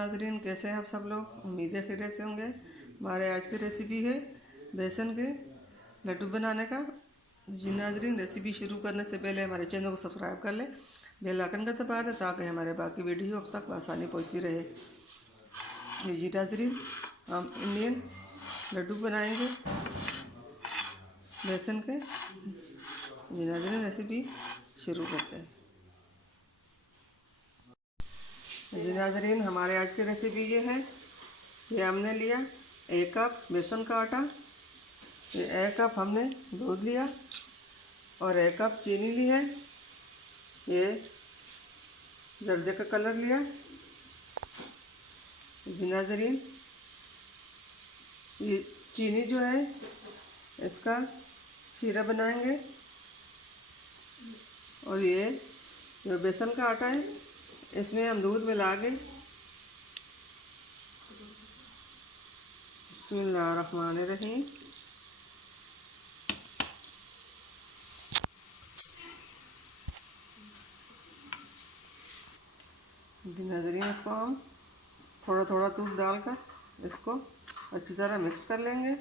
नाजरीन, कैसे हैं आप सब लोग। उम्मीद है खैरियत से होंगे। हमारे आज की रेसिपी है बेसन के लड्डू बनाने का। जी नाजरीन, रेसिपी शुरू करने से पहले हमारे चैनल को सब्सक्राइब कर लें, बेल आइकन का दबा दें ताकि हमारे बाकी वीडियो अब तक आसानी पहुंचती रहे। जी नाजरीन, हम इंडियन लड्डू बनाएंगे बेसन के। जी नाजरीन, रेसिपी शुरू करते हैं। जी नाजरीन, हमारे आज की रेसिपी ये है। ये हमने लिया 1 कप बेसन का आटा, ये 1 कप हमने दूध लिया और 1 कप चीनी ली है। ये जर्दे का कलर लिया। जी नाजरीन, ये चीनी जो है इसका शीरा बनाएंगे और ये जो बेसन का आटा है इसमें हम दूध मिला के बिस्मिल्लाहिर्रहमानिर्रहीम नाज़रीन, इसको हम थोड़ा थोड़ा दूध डालकर इसको अच्छी तरह मिक्स कर लेंगे।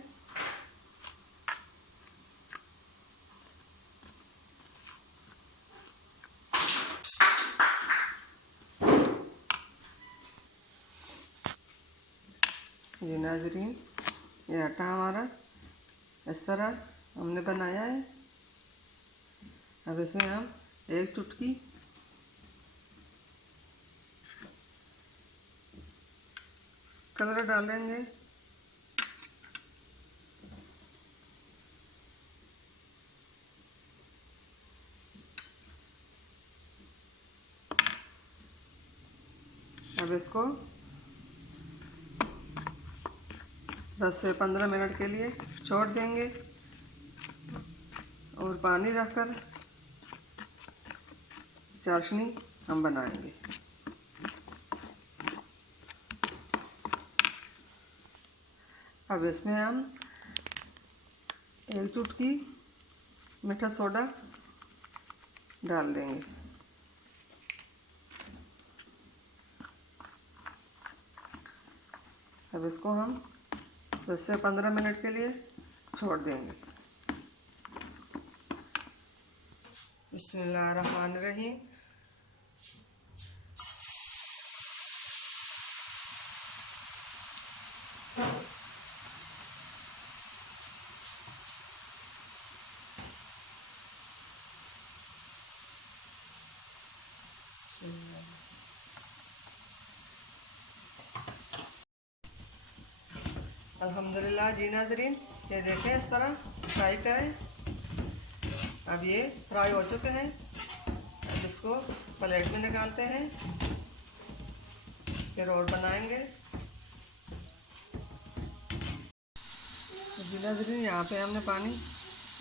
जी नाजरीन, ये आटा हमारा इस तरह हमने बनाया है। अब इसमें हम 1 चुटकी कलर डालेंगे। अब इसको 10 से 15 मिनट के लिए छोड़ देंगे और पानी रखकर चाशनी हम बनाएंगे। अब इसमें हम 1 चुटकी मीठा सोडा डाल देंगे। अब इसको हम 10 से 15 मिनट के लिए छोड़ देंगे। बिस्मिल्लाहिर्रहमानिर्रहीम। अल्हम्दुलिल्लाह। जी नाजरीन, ये देखें इस तरह फ्राई करें। अब ये फ्राई हो चुके हैं। अब इसको प्लेट में निकालते हैं, फिर और बनाएंगे। जी नाजरीन, यहाँ पे हमने पानी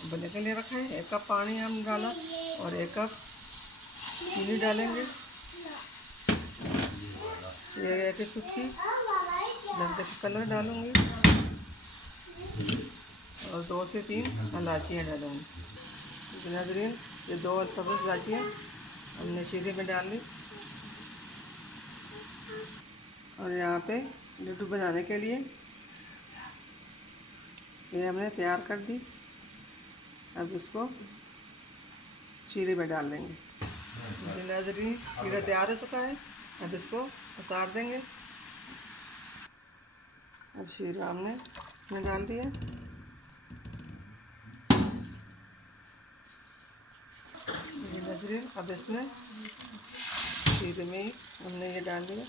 उबलने के लिए रखा है। 1 कप पानी हम डाला और 1 कप चीनी डालेंगे। ये 1 चुटकी जर्दे का कलर डालूंगी और 2 से 3 इलायचियाँ डालूंगी। नाज़रीन, ये 2 सब्ज़ इलायचियाँ हमने शीरे में डाल ली और यहाँ पे लड्डू बनाने के लिए ये हमने तैयार कर दी। अब इसको शीरे में डाल देंगे। नाज़रीन, शीरा तैयार हो चुका है। अब इसको उतार देंगे। अब शीरा हमने इसमें डाल दिया। नाज़रीन, अब इसमें शीरे में ही हमने ये डाल दिया।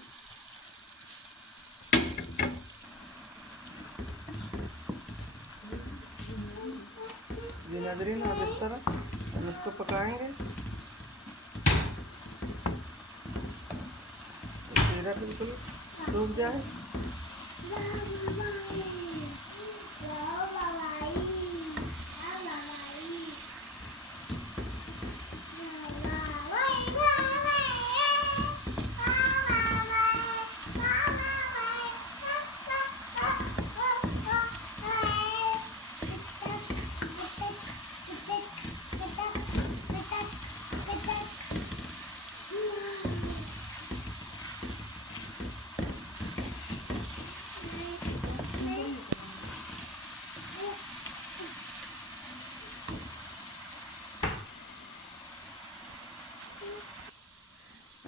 ये नाज़रीन, अब इस तरह हम इसको पकाएंगे। शीरा बिल्कुल सूख जाए।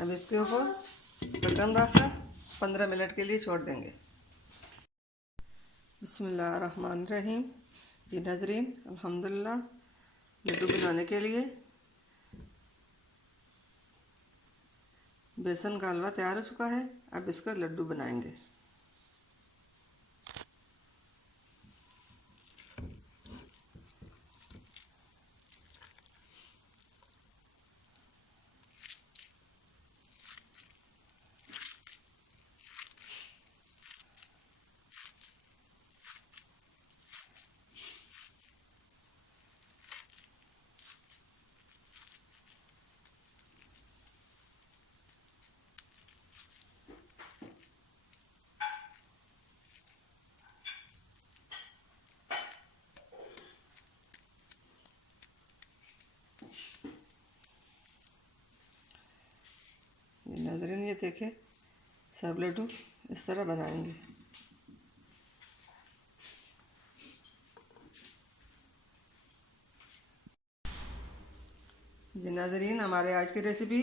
अब इसके ऊपर ढक्कन रखकर 15 मिनट के लिए छोड़ देंगे। बिस्मिल्लाहिर्रहमानिर्रहीम। जी नाज़रीन, अल्हम्दुलिल्लाह लड्डू बनाने के लिए बेसन का हलवा तैयार हो चुका है। अब इसका लड्डू बनाएंगे। नाज़रीन ये देखें, सब लड्डू इस तरह बनाएंगे। जी नाज़रीन, हमारे आज की रेसिपी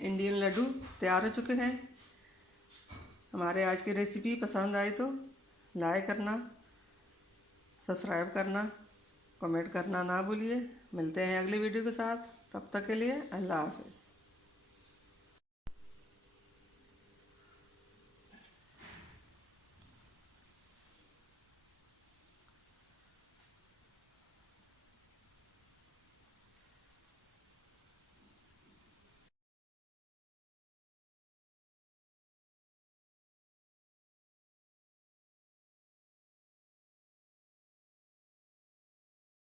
इंडियन लड्डू तैयार हो चुके हैं। हमारे आज की रेसिपी पसंद आई तो लाइक करना, सब्सक्राइब करना, कमेंट करना ना भूलिए। मिलते हैं अगली वीडियो के साथ, तब तक के लिए अल्लाह हाफ़िज़।